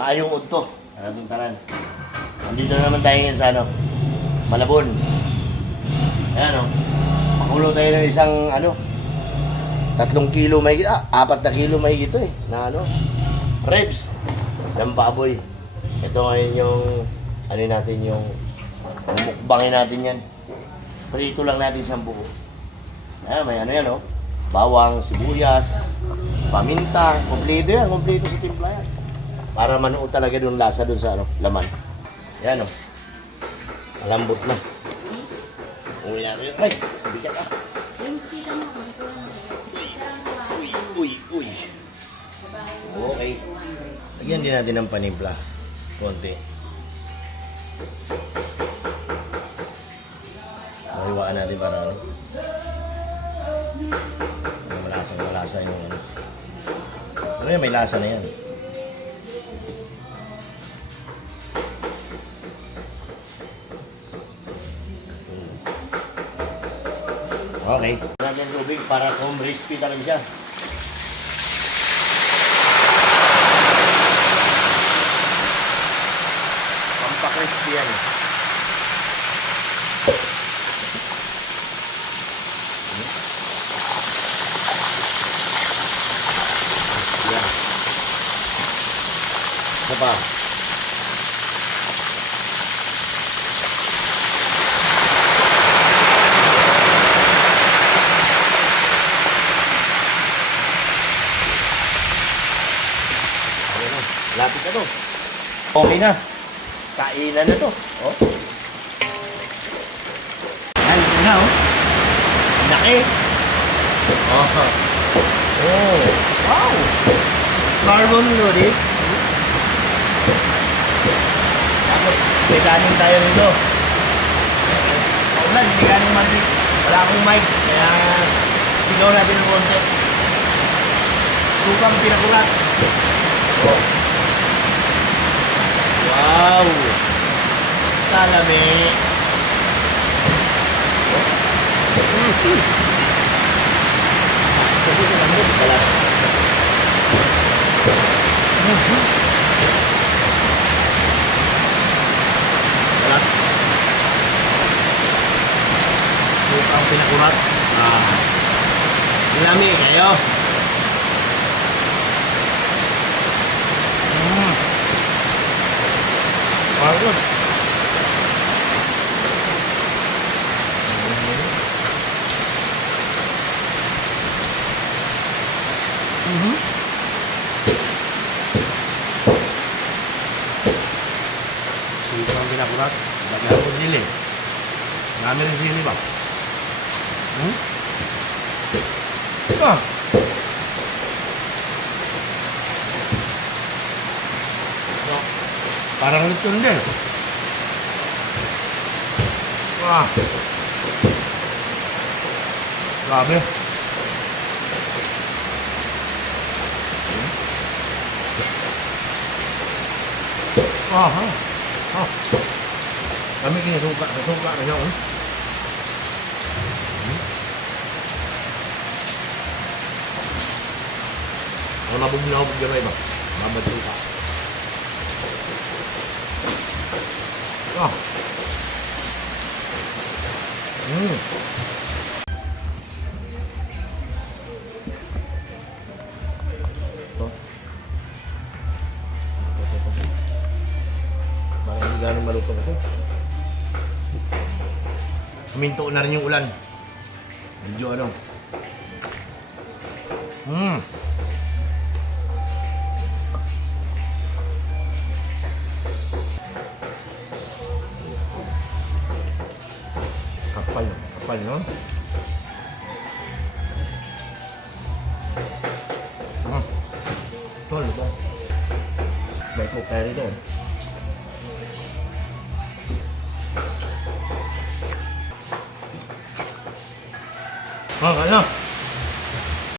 maayong udto. Anong tanan. Andito na naman tayo ngayon sa Malabon. Ayan makulo tayo ng isang 3 kilo mahigit, 4 na kilo mahigit ito na ribs ng baboy. Ito ngayon yung natin yung mukbangin natin yan. Prito lang natin siyang buo. Ayan, may yan bawang, sibuyas, paminta, kompleto sa timpla yan. Para manuot talaga doon lasa doon sa laman. Ayan malambot na. Uwi natin yun. Ay, bigat ka. Uy. Okay. Lagyan din natin ng panimpla. Konti. Mahiwaan natin para malasa yung Pero yan, may lasa na yan. Okay. Lagyan ng tubig para crispy talaga siya. Pampakrispy yan. Yan. Isa pa. Lapit na to. Okay na. Kainan na to. Yan na Laki. Wow. Carbon loaded. Tapos, may kanin tayo nito. Paulan, may kanin mantik. Wala akong mic. Kaya, sigaw natin ng konti. Sukang pinakulat. Wow! Salami! Sabi ko lang mo, balas. Balas. Suka ang pinakurat. Salami kayo. Good. Sito ang pinakulat. Lagyan ko sili. Marami rin sili ba? Parang lechon din. Wah. Grabe. Kami kinasuka na siya. Ang nabog-nabog gamay ba? Mabad suka. Parang hindi ganun malutong ito. Huminto na rin yung ulan. Medyo kapal, no? Tol, ba? May cook tayo rito. Ano?